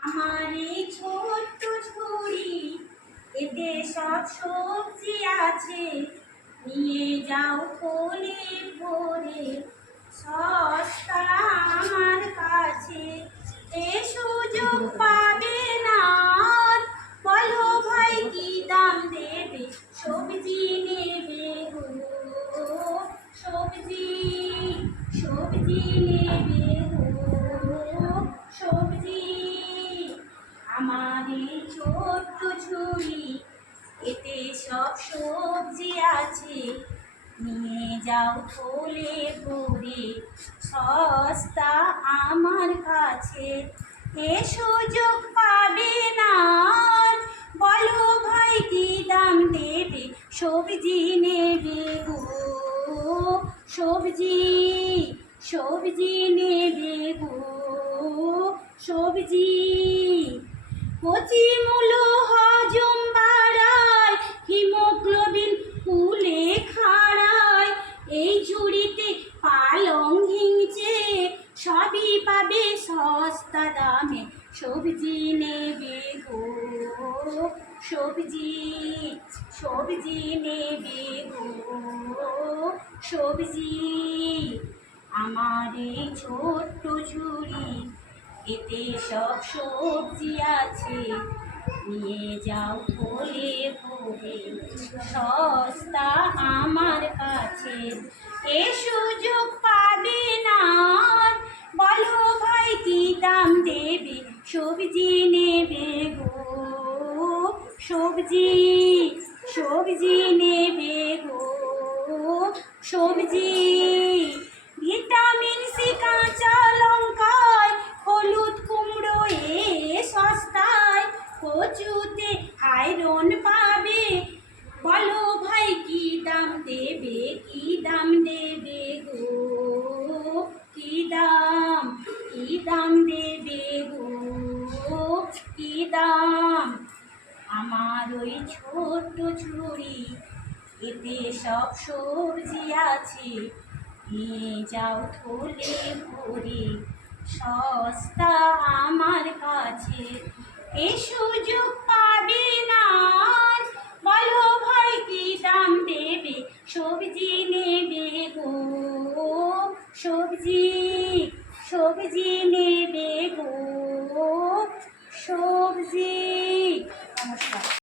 আমার এই ছোট্ট ঝুড়ি, এতে সব সবজি আছে, নিয়ে যাও থলে ভরে, সস্তা আমার কাছে। এ সুযোগ পাবে না আর, বলো ভাই কি দাম দেবে, সবজি নেবে গো, সবজি সবজি নেবে গো, সবজি। আমার এই ছোট্ট ঝুড়ি, এতে সব সবজি আছে, নিয়ে যাও থলে ভরে, সস্তা আমার কাছে। এ সুযোগ পাবে না আর, বলো ভাই কি দাম দেবে, সবজি নেবে গো, সবজি সবজি নেবে গো, সবজি। কচি মূলো হজম বাড়ায়, হিমোগ্লোবিন ফুলে খাড়ায়, এই ঝুড়িতে পালং হিংচে সবই পাবে সস্তা দামে, সবজি নেবে গো, সবজি সবজি নেবে গো, সবজি। আমার এই ছোট্ট ঝুড়ি, এতে সব সবজি আছে, নিয়ে যাও থলে ভরে, সস্তা আমার কাছে। এ সুযোগ পাবে না আর, বলো ভাই কি দাম দেবে, সবজি নেবে গো, সবজি সবজি নেবে গো, সবজি। ভিটামিন সি কাঁচা লঙ্কায়, হলুদ কুমড়ো এ সস্তায়, কচুতে আয়রন পাবে, বলো ভাই কি দাম দেবে, কি দাম দেবে গো, কি দাম দেবে গো, কি দাম। আমার ওই ছোট্ট ঝুড়ি, এতে সব সবজি আছে, নিয়ে যাও থলে ভরে, সস্তা আমার কাছে। এ সুযোগ পাবে না আর, বলো ভাই কি দাম